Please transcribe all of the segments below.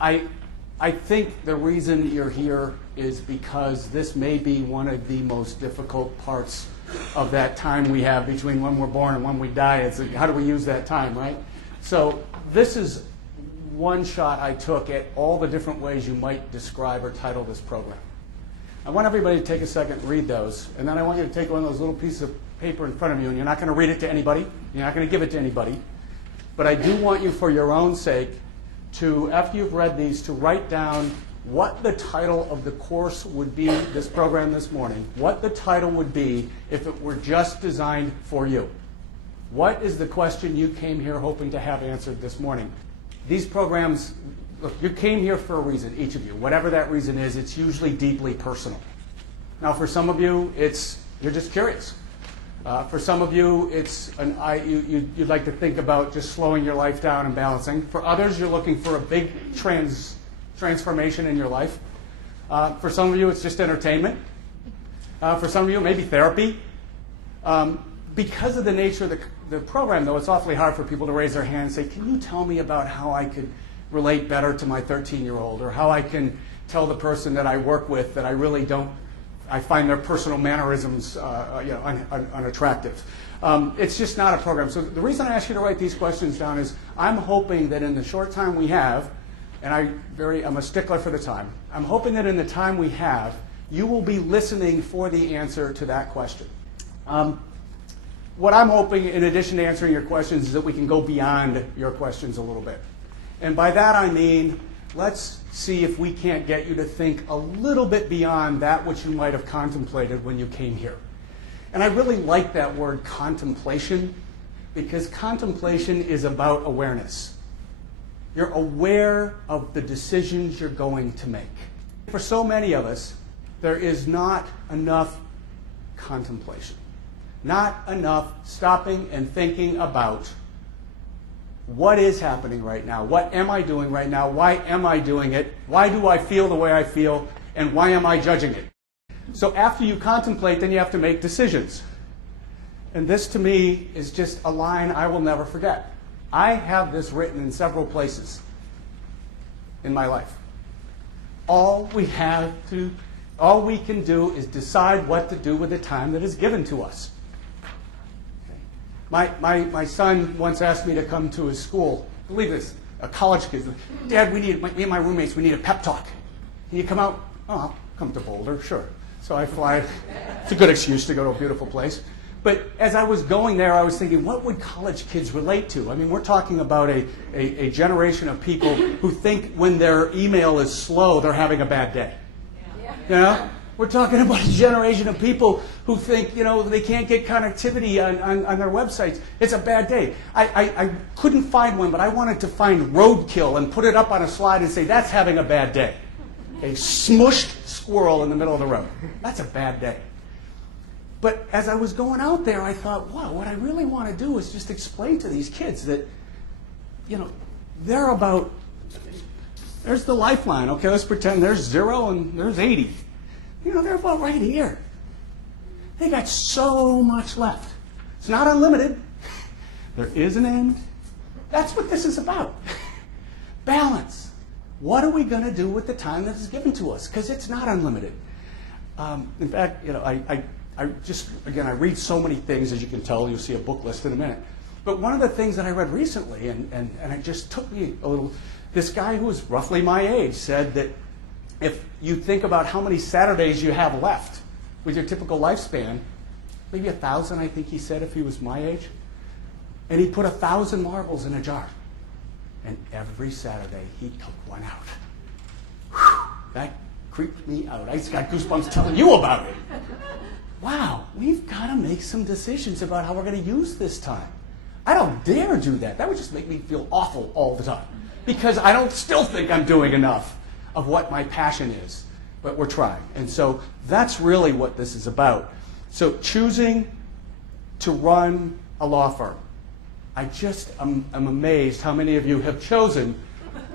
I think the reason you're here is because this may be one of the most difficult parts of that time we have between when we're born and when we die. It's like, how do we use that time, right? So this is one shot I took at all the different ways you might describe or title this program. I want everybody to take a second and read those, and then I want you to take one of those little pieces of paper in front of you, and you're not going to read it to anybody, you're not going to give it to anybody, but I do want you, for your own sake, to, after you've read these, to write down what the title of the course would be, this program this morning, what the title would be if it were just designed for you. What is the question you came here hoping to have answered this morning? These programs, look, you came here for a reason, each of you. Whatever that reason is, it's usually deeply personal. Now, for some of you, you're just curious. For some of you, you'd like to think about just slowing your life down and balancing. For others, you're looking for a big transformation in your life. For some of you, it's just entertainment. For some of you, maybe therapy. Because of the nature of the program, though, it's awfully hard for people to raise their hand and say, can you tell me about how I could relate better to my 13-year-old, or how I can tell the person that I work with that I really don't, I find their personal mannerisms unattractive. It's just not a program. So the reason I ask you to write these questions down is I'm hoping that in the short time we have, and I'm a stickler for the time, I'm hoping that in the time we have, you will be listening for the answer to that question. What I'm hoping, in addition to answering your questions, is that we can go beyond your questions a little bit. And by that I mean, let's see if we can't get you to think a little bit beyond that which you might have contemplated when you came here. And I really like that word contemplation, because contemplation is about awareness. You're aware of the decisions you're going to make. For so many of us, there is not enough contemplation. Not enough stopping and thinking about what is happening right now? What am I doing right now? Why am I doing it? Why do I feel the way I feel? And why am I judging it? So after you contemplate, then you have to make decisions. And this, to me, is just a line I will never forget. I have this written in several places in my life. All we can do is decide what to do with the time that is given to us. My son once asked me to come to his school. Believe this, a college kid. Dad, me and my roommates, we need a pep talk. Can you come out? Oh, I'll come to Boulder, sure. So I fly. It's a good excuse to go to a beautiful place. But as I was going there, I was thinking, what would college kids relate to? I mean, we're talking about a generation of people who think when their email is slow, they're having a bad day. Yeah. You know? We're talking about a generation of people who think, they can't get connectivity on their websites. It's a bad day. I couldn't find one, but I wanted to find roadkill and put it up on a slide and say, that's having a bad day. A smushed squirrel in the middle of the road. That's a bad day. But as I was going out there, I thought, wow, what I really want to do is just explain to these kids that, they're about, there's the lifeline. Okay, let's pretend there's 0 and there's 80. They're about right here. They got so much left. It's not unlimited. There is an end. That's what this is about. Balance. What are we going to do with the time that is given to us? Because it's not unlimited. In fact, I read so many things, as you can tell. You'll see a book list in a minute. But one of the things that I read recently, and it just took me a little, this guy who was roughly my age said that if you think about how many Saturdays you have left with your typical lifespan, maybe 1,000, I think he said, if he was my age. And he put 1,000 marbles in a jar. And every Saturday, he took one out. Whew, that creeped me out. I just got goosebumps telling you about it. Wow, we've got to make some decisions about how we're going to use this time. I don't dare do that. That would just make me feel awful all the time. Because I don't still think I'm doing enough of what my passion is. But we're trying. And so that's really what this is about. So choosing to run a law firm. I'm amazed how many of you have chosen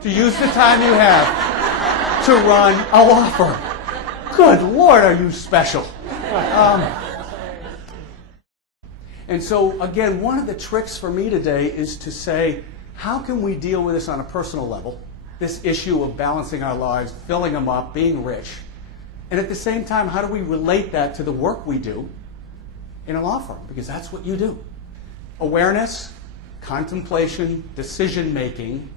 to use the time you have to run a law firm. Good Lord, are you special? And so, again, one of the tricks for me today is to say, how can we deal with this on a personal level? this issue of balancing our lives, filling them up, being rich. And at the same time, how do we relate that to the work we do in a law firm? Because that's what you do. Awareness, contemplation, decision-making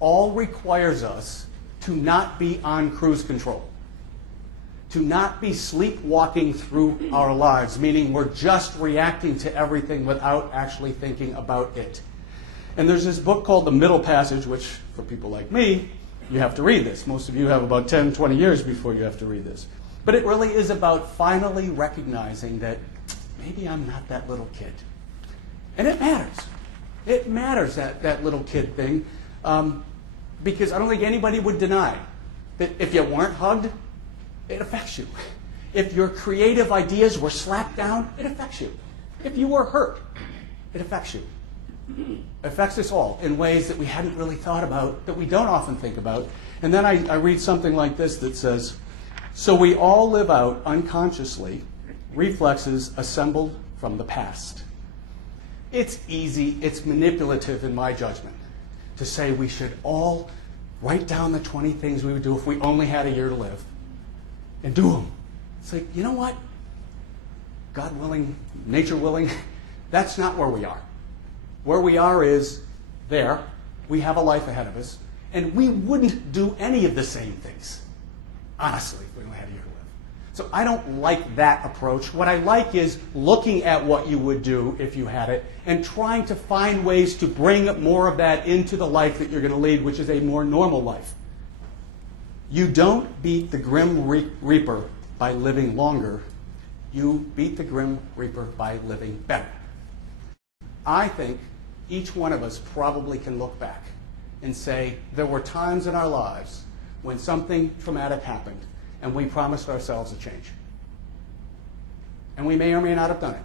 all requires us to not be on cruise control, to not be sleepwalking through our lives, meaning we're just reacting to everything without actually thinking about it. And there's this book called The Middle Passage, which for people like me, you have to read this. Most of you have about 10, 20 years before you have to read this. But it really is about finally recognizing that maybe I'm not that little kid. And it matters. It matters, that little kid thing, because I don't think anybody would deny that if you weren't hugged, it affects you. If your creative ideas were slapped down, it affects you. If you were hurt, it affects you. It affects us all in ways that we hadn't really thought about, that we don't often think about. And then I read something like this that says, so we all live out unconsciously reflexes assembled from the past. It's easy, it's manipulative in my judgment to say we should all write down the 20 things we would do if we only had a year to live and do them. It's like, you know what? God willing, nature willing, that's not where we are. Where we are is there. We have a life ahead of us, and we wouldn't do any of the same things, honestly, if we only had a year to live. So I don't like that approach. What I like is looking at what you would do if you had it and trying to find ways to bring more of that into the life that you're going to lead, which is a more normal life. You don't beat the Grim Reaper by living longer. You beat the Grim Reaper by living better. I think each one of us probably can look back and say there were times in our lives when something traumatic happened and we promised ourselves a change. And we may or may not have done it.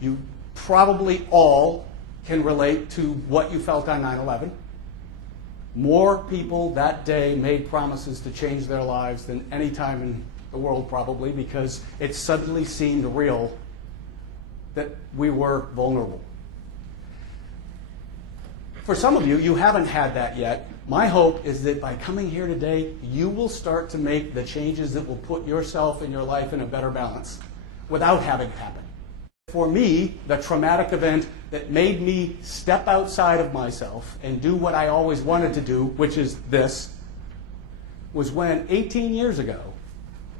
You probably all can relate to what you felt on 9/11. More people that day made promises to change their lives than any time in the world probably, because it suddenly seemed real that we were vulnerable. For some of you, you haven't had that yet. My hope is that by coming here today, you will start to make the changes that will put yourself and your life in a better balance without having it happen. For me, the traumatic event that made me step outside of myself and do what I always wanted to do, which is this, was when 18 years ago,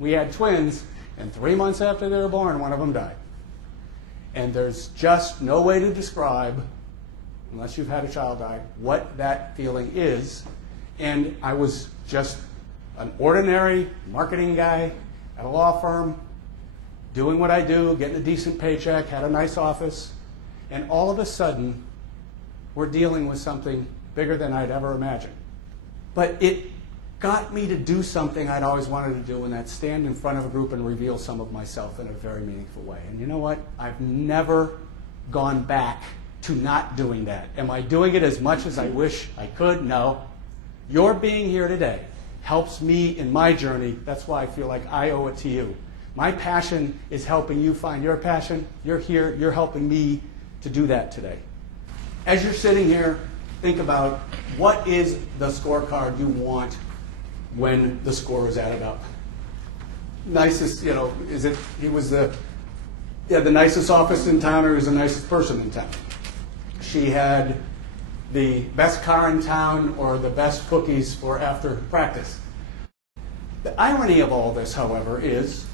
we had twins, and 3 months after they were born, one of them died. And there's just no way to describe, unless you've had a child die, what that feeling is. And I was just an ordinary marketing guy at a law firm, doing what I do, getting a decent paycheck, had a nice office, and all of a sudden, we're dealing with something bigger than I'd ever imagined. But it got me to do something I'd always wanted to do, and that's stand in front of a group and reveal some of myself in a very meaningful way. And you know what? I've never gone back to not doing that. Am I doing it as much as I wish I could? No. Your being here today helps me in my journey. That's why I feel like I owe it to you. My passion is helping you find your passion. You're here. You're helping me to do that today. As you're sitting here, think about what is the scorecard you want when the score is added up. Nicest, is it he was the nicest office in town, or he was the nicest person in town? She had the best car in town or the best cookies for after practice. The irony of all this, however, is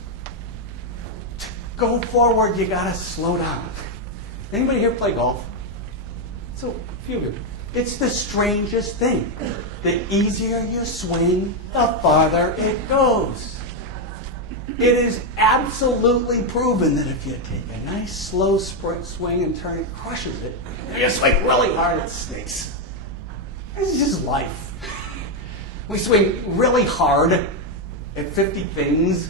to go forward, you gotta slow down. Anybody here play golf? So, a few of you. It's the strangest thing. The easier you swing, the farther it goes. It is absolutely proven that if you take a nice slow swing and turn it, crushes it. If you swing really hard, it stinks. This is just life. We swing really hard at 50 things,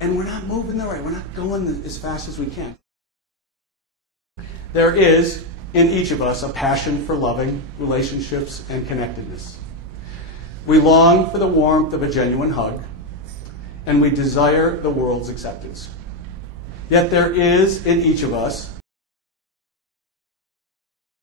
and we're not moving the right. We're not going as fast as we can. There is, in each of us, a passion for loving, relationships, and connectedness. We long for the warmth of a genuine hug, and we desire the world's acceptance. Yet there is, in each of us,